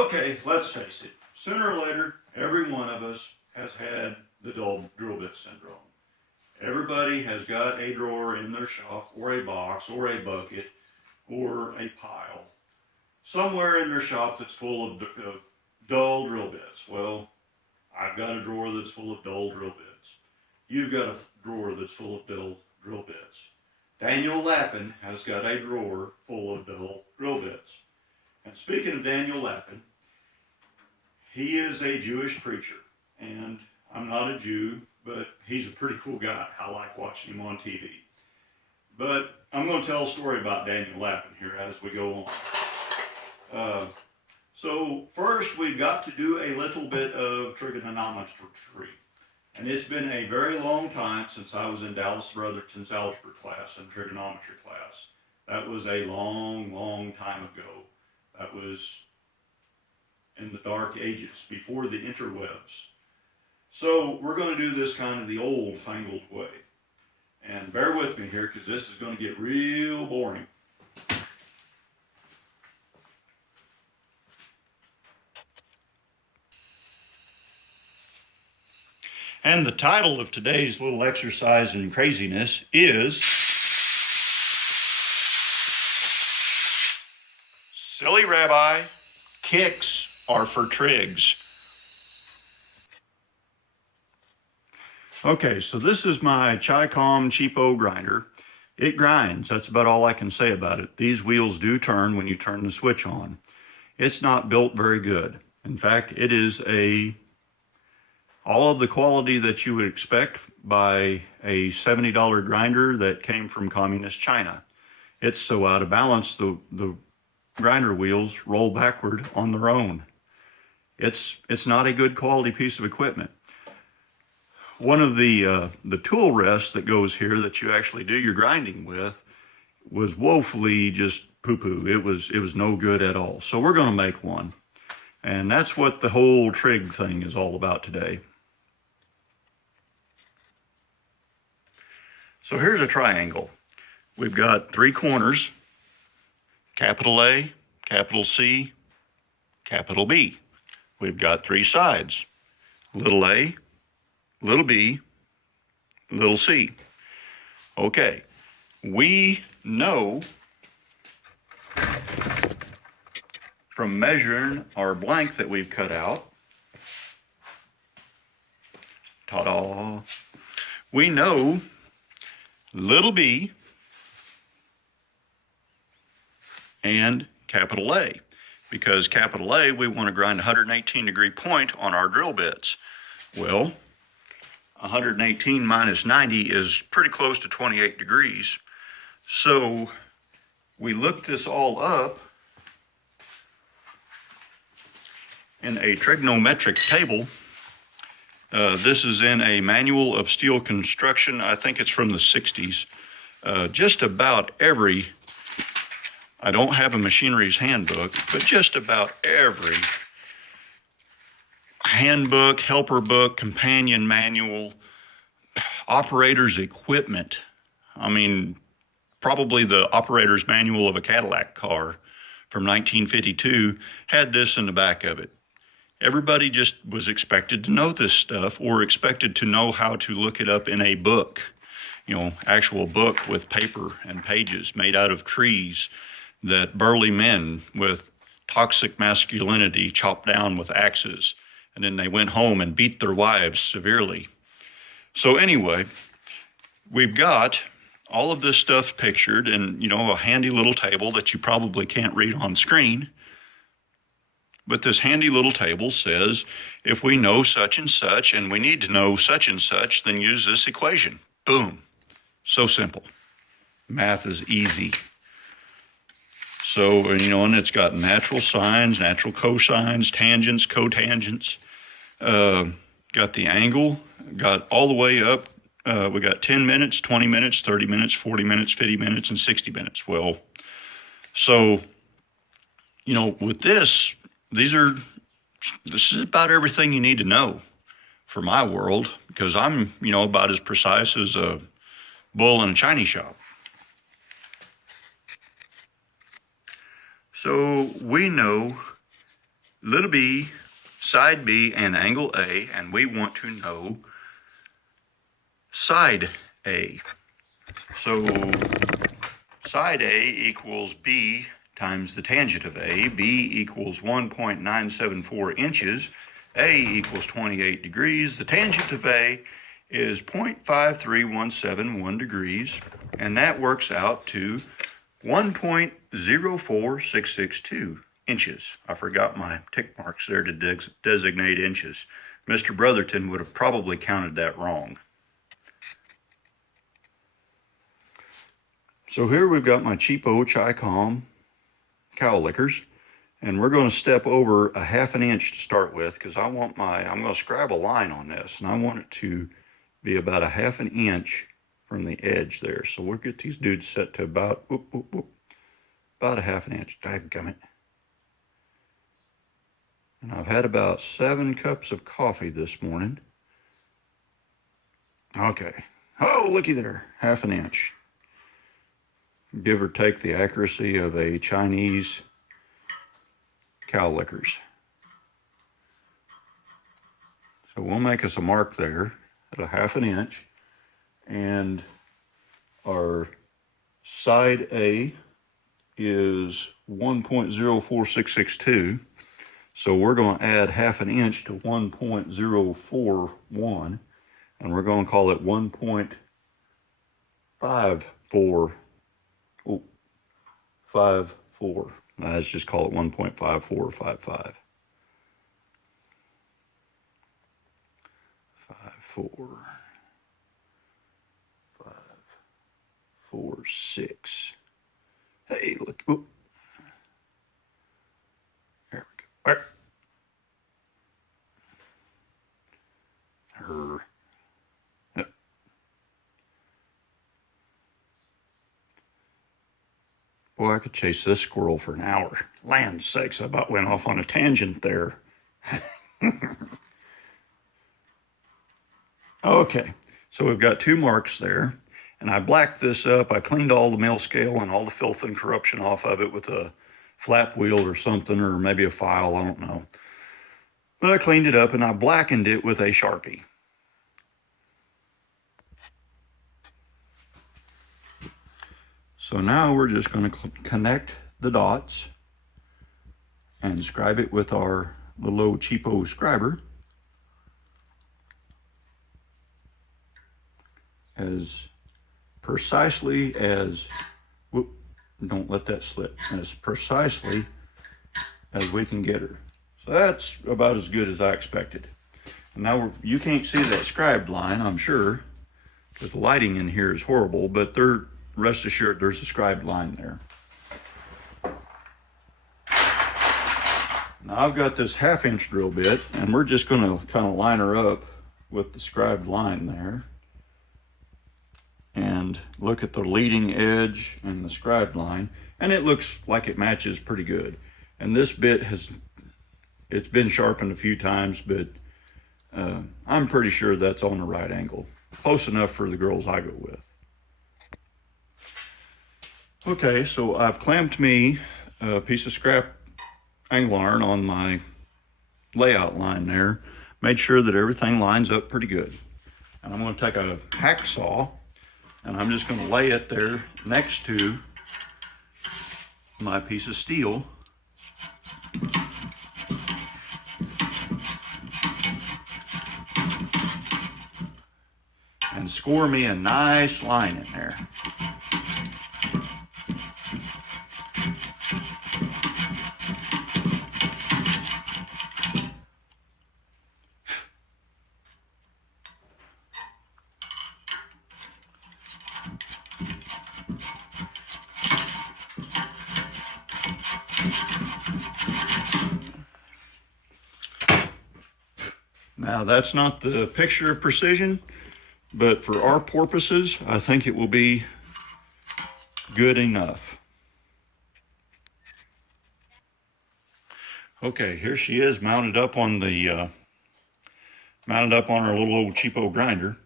Okay, let's face it. Sooner or later, every one of us has had the dull drill bit syndrome. Everybody has got a drawer in their shop, or a box, or a bucket, or a pile, somewhere in their shop that's full of dull drill bits. Well, I've got a drawer that's full of dull drill bits. You've got a drawer that's full of dull drill bits. Daniel Lappin has got a drawer full of dull drill bits. And speaking of Daniel Lappin, he is a Jewish preacher. And I'm not a Jew, but he's a pretty cool guy. I like watching him on TV. But I'm going to tell a story about Daniel Lappin here as we go on. So first, we've got to do a little bit of trigonometry. And it's been a very long time since I was in Dallas Brotherton's algebra class and trigonometry class. That was a long, long time ago. That was in the dark ages, before the interwebs. So we're going to do this kind of the old-fangled way. And bear with me here, because this is going to get real boring. And the title of today's little exercise in craziness is Silly Rabbi, Kicks are for Trigs. Okay, so this is my Chi-Com cheapo grinder. It grinds. That's about all I can say about it. These wheels do turn when you turn the switch on. It's not built very good. In fact, it is all of the quality that you would expect by a $70 grinder that came from communist China. It's so out of balance, the grinder wheels roll backward on their own. It's not a good quality piece of equipment. One of the tool rests that goes here that you actually do your grinding with was woefully just poo-poo. It was no good at all. So we're going to make one. And that's what the whole trig thing is all about today. So here's a triangle. We've got three corners, capital A, capital C, capital B. We've got three sides, little a, little b, little c. Okay, we know from measuring our blank that we've cut out, ta-da, we know little b and capital A, because capital A, we want to grind a 118-degree point on our drill bits. Well, 118 minus 90 is pretty close to 28 degrees. So we looked this all up in a trigonometric table. This is in a manual of steel construction. I think it's from the 60s. Just about every, I don't have a machinery's handbook, but just about every handbook, helper book, companion manual, operator's equipment. I mean, probably the operator's manual of a Cadillac car from 1952 had this in the back of it. Everybody just was expected to know this stuff, or expected to know how to look it up in a book, actual book with paper and pages made out of trees that burly men with toxic masculinity chopped down with axes. And then they went home and beat their wives severely. So anyway, we've got all of this stuff pictured in, a handy little table that you probably can't read on screen. But this handy little table says, if we know such and such, and we need to know such and such, then use this equation. Boom. So simple. Math is easy. So, and it's got natural sines, natural cosines, tangents, cotangents. Got the angle, got all the way up. We got 10 minutes, 20 minutes, 30 minutes, 40 minutes, 50 minutes, and 60 minutes. Well, so, with this is about everything you need to know for my world, because I'm, about as precise as a bull in a Chinese shop. So we know little b, side B, and angle A, and we want to know side A. So side A equals B times the tangent of A. B equals 1.974 inches. A equals 28 degrees. The tangent of A is 0.53171 degrees, and that works out to 1.04662 inches. I forgot my tick marks there to designate inches. Mr. Brotherton would have probably counted that wrong. So here we've got my cheapo Chi-Com cow lickers, and we're going to step over a 1/2 inch to start with, because I'm going to scribe a line on this, and I want it to be about a 1/2 inch from the edge there. So we'll get these dudes set to about, about a 1/2 inch. Dadgummit. And I've had about 7 cups of coffee this morning. Okay. Oh, looky there. 1/2 inch. Give or take the accuracy of a Chinese cow lickers. So we'll make us a mark there at a 1/2 inch. And our side A is 1.04662. So we're going to add 1/2 inch to 1.041, and we're going to call it 1.54. Oh, 54. Let's just call it 1.5455. 54546. Hey, look. Oh. There we go. Her. Yep. Boy, I could chase this squirrel for an hour. Land sakes, I about went off on a tangent there. Okay, so we've got 2 marks there, and I blacked this up. I cleaned all the mill scale and all the filth and corruption off of it with a flap wheel or something, or maybe a file, I don't know. But I cleaned it up and I blackened it with a Sharpie. So now we're just going to connect the dots and scribe it with our little old cheapo scriber as precisely as, don't let that slip, as precisely as we can get her. So that's about as good as I expected. And now you can't see that scribed line, I'm sure, because the lighting in here is horrible, but rest assured there's a scribed line there. Now I've got this 1/2 inch drill bit, and we're just going to kind of line her up with the scribed line there. And look at the leading edge and the scribed line, and it looks like it matches pretty good. And this bit it's been sharpened a few times, but I'm pretty sure that's on the right angle. Close enough for the girls I go with. Okay, so I've clamped me a piece of scrap angle iron on my layout line there. Made sure that everything lines up pretty good. And I'm going to take a hacksaw, and I'm just going to lay it there next to my piece of steel. And score me a nice line in there. Now that's not the picture of precision, but for our purposes, I think it will be good enough. Okay, here she is mounted up on our little old cheapo grinder.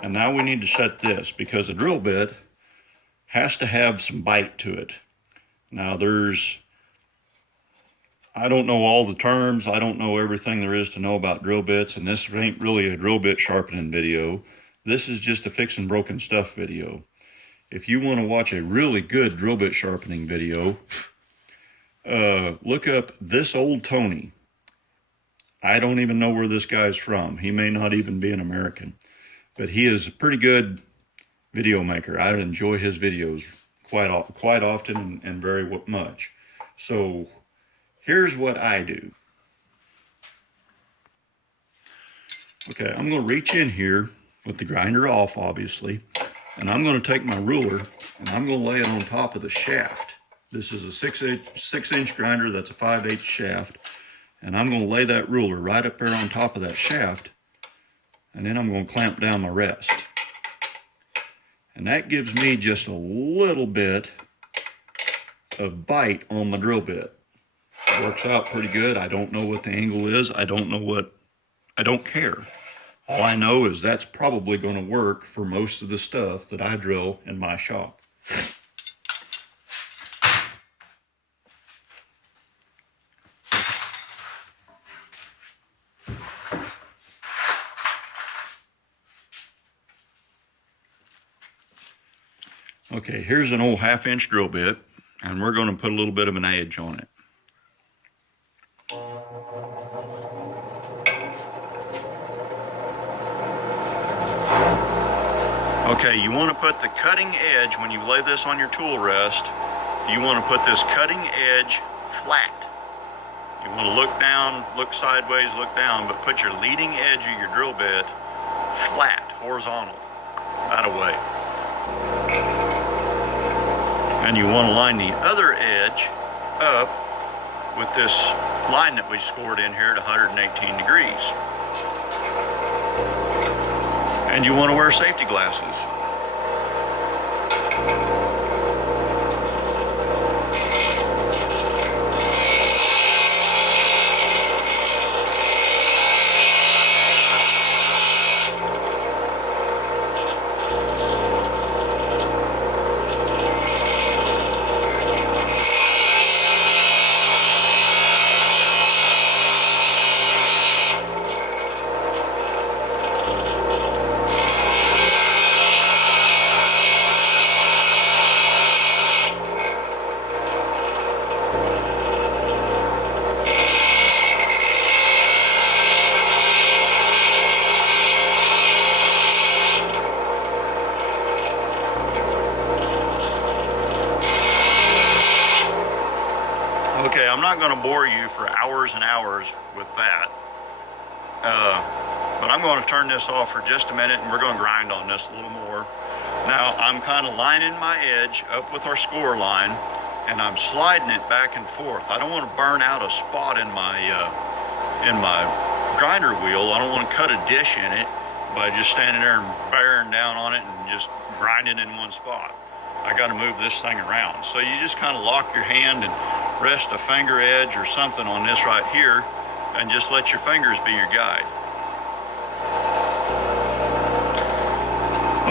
And now we need to set this, because the drill bit has to have some bite to it. Now I don't know all the terms. I don't know everything there is to know about drill bits, and this ain't really a drill bit sharpening video. This is just a fixing broken stuff video. If you want to watch a really good drill bit sharpening video, look up This Old Tony. I don't even know where this guy's from. He may not even be an American, but he is a pretty good video maker. I enjoy his videos quite often and very much. So here's what I do. Okay, I'm going to reach in here with the grinder off, obviously, and I'm going to take my ruler and I'm going to lay it on top of the shaft. This is a 6-inch grinder. That's a 5/8 shaft, and I'm going to lay that ruler right up there on top of that shaft, and then I'm going to clamp down the rest. And that gives me just a little bit of bite on the drill bit. It works out pretty good. I don't know what the angle is. I don't care. All I know is that's probably going to work for most of the stuff that I drill in my shop. Okay, here's an old 1/2-inch drill bit, and we're going to put a little bit of an edge on it. Okay, you want to put the cutting edge, when you lay this on your tool rest, you want to put this cutting edge flat. You want to look down, look sideways, look down, but put your leading edge of your drill bit flat, horizontal, that away. And you want to line the other edge up with this line that we scored in here at 118 degrees. And you want to wear safety glasses. Okay, I'm not going to bore you for hours and hours with that, but I'm going to turn this off for just a minute and we're going to grind on this a little more. Now, I'm kind of lining my edge up with our score line, and I'm sliding it back and forth. I don't want to burn out a spot in my grinder wheel. I don't want to cut a dish in it by just standing there and bearing down on it and just grinding in one spot. I got to move this thing around. So you just kind of lock your hand and rest a finger edge or something on this right here, and just let your fingers be your guide.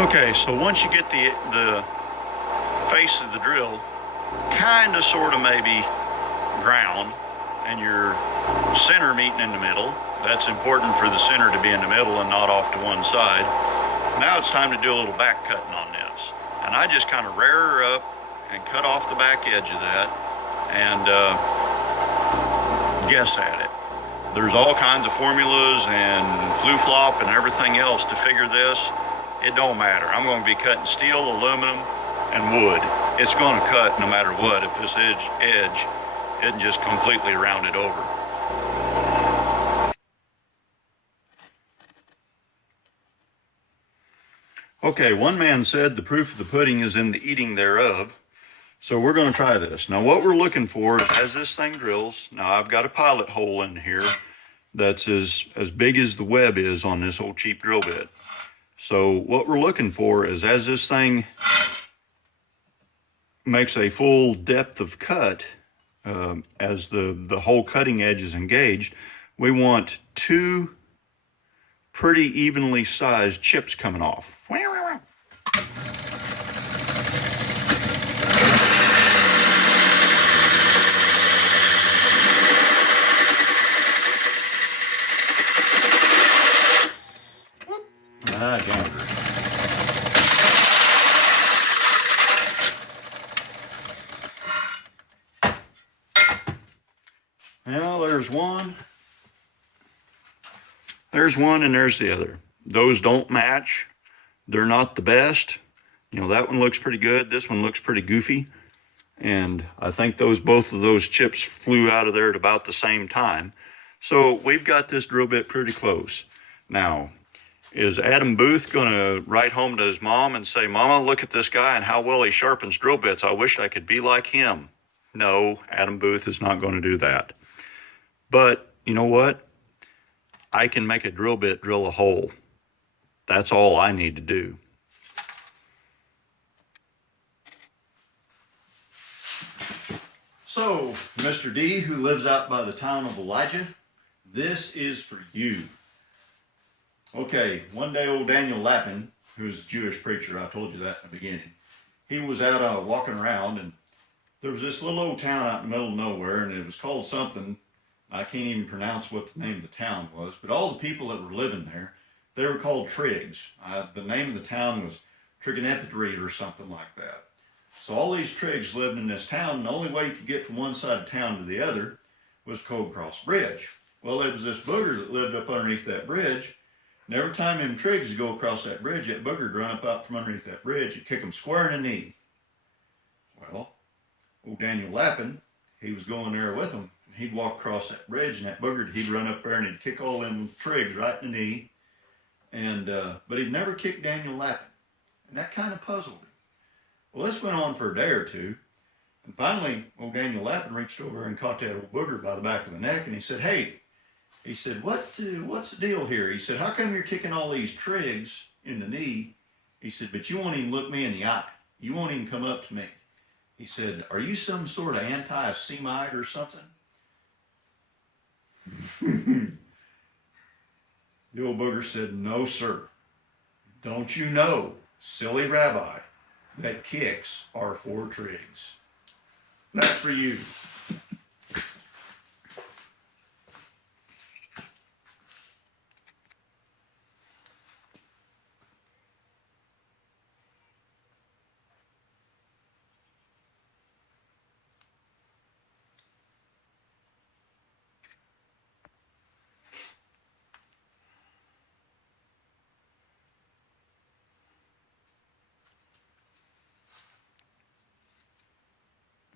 Okay, so once you get the face of the drill kind of sort of maybe ground and your center meeting in the middle, that's important for the center to be in the middle and not off to one side. Now it's time to do a little back cutting on this. And I just kind of rear her up and cut off the back edge of that and guess at it. There's all kinds of formulas and flu-flop and everything else to figure this. It don't matter. I'm going to be cutting steel, aluminum, and wood. It's going to cut no matter what if this edge isn't just completely rounded over. Okay, one man said the proof of the pudding is in the eating thereof. So we're going to try this. Now what we're looking for is, as this thing drills, now I've got a pilot hole in here that's as big as the web is on this old cheap drill bit. So what we're looking for is, as this thing makes a full depth of cut, as the whole cutting edge is engaged, we want two pretty evenly sized chips coming off. janitor. Well, there's one. There's one and there's the other. Those don't match. They're not the best. You know, that one looks pretty good. This one looks pretty goofy. And I think both of those chips flew out of there at about the same time. So we've got this drill bit pretty close. Now, is Adam Booth going to write home to his mom and say, Mama, look at this guy and how well he sharpens drill bits. I wish I could be like him. No, Adam Booth is not going to do that. But you know what? I can make a drill bit drill a hole. That's all I need to do. So, Mr. D, who lives out by the town of Elijah, this is for you. Okay, one day old Daniel Lappin, who's a Jewish preacher, I told you that in the beginning, he was out walking around, and there was this little old town out in the middle of nowhere, and it was called something, I can't even pronounce what the name of the town was, but all the people that were living there, they were called Trigs. The name of the town was Trigonepithreed or something like that. So all these Trigs lived in this town, and the only way you could get from one side of town to the other was to go across the bridge. Well, there was this booger that lived up underneath that bridge, and every time them Trigs would go across that bridge, that booger would run up out from underneath that bridge and kick them square in the knee. Well, old Daniel Lappin, he was going there with them. He'd walk across that bridge, and that booger, he'd run up there and he'd kick all them Trigs right in the knee. And but he'd never kick Daniel Lappin, and that kind of puzzled him. Well, this went on for a day or two, and finally, old Daniel Lappin reached over and caught that old booger by the back of the neck, and he said, "Hey," he said, what's the deal here?" He said, "How come you're kicking all these Trigs in the knee?" He said, "But you won't even look me in the eye. You won't even come up to me." He said, "Are you some sort of anti-Semite or something?" The old booger said, "No, sir. Don't you know, silly Rabbi, that kicks are for Trigs?" That's for you.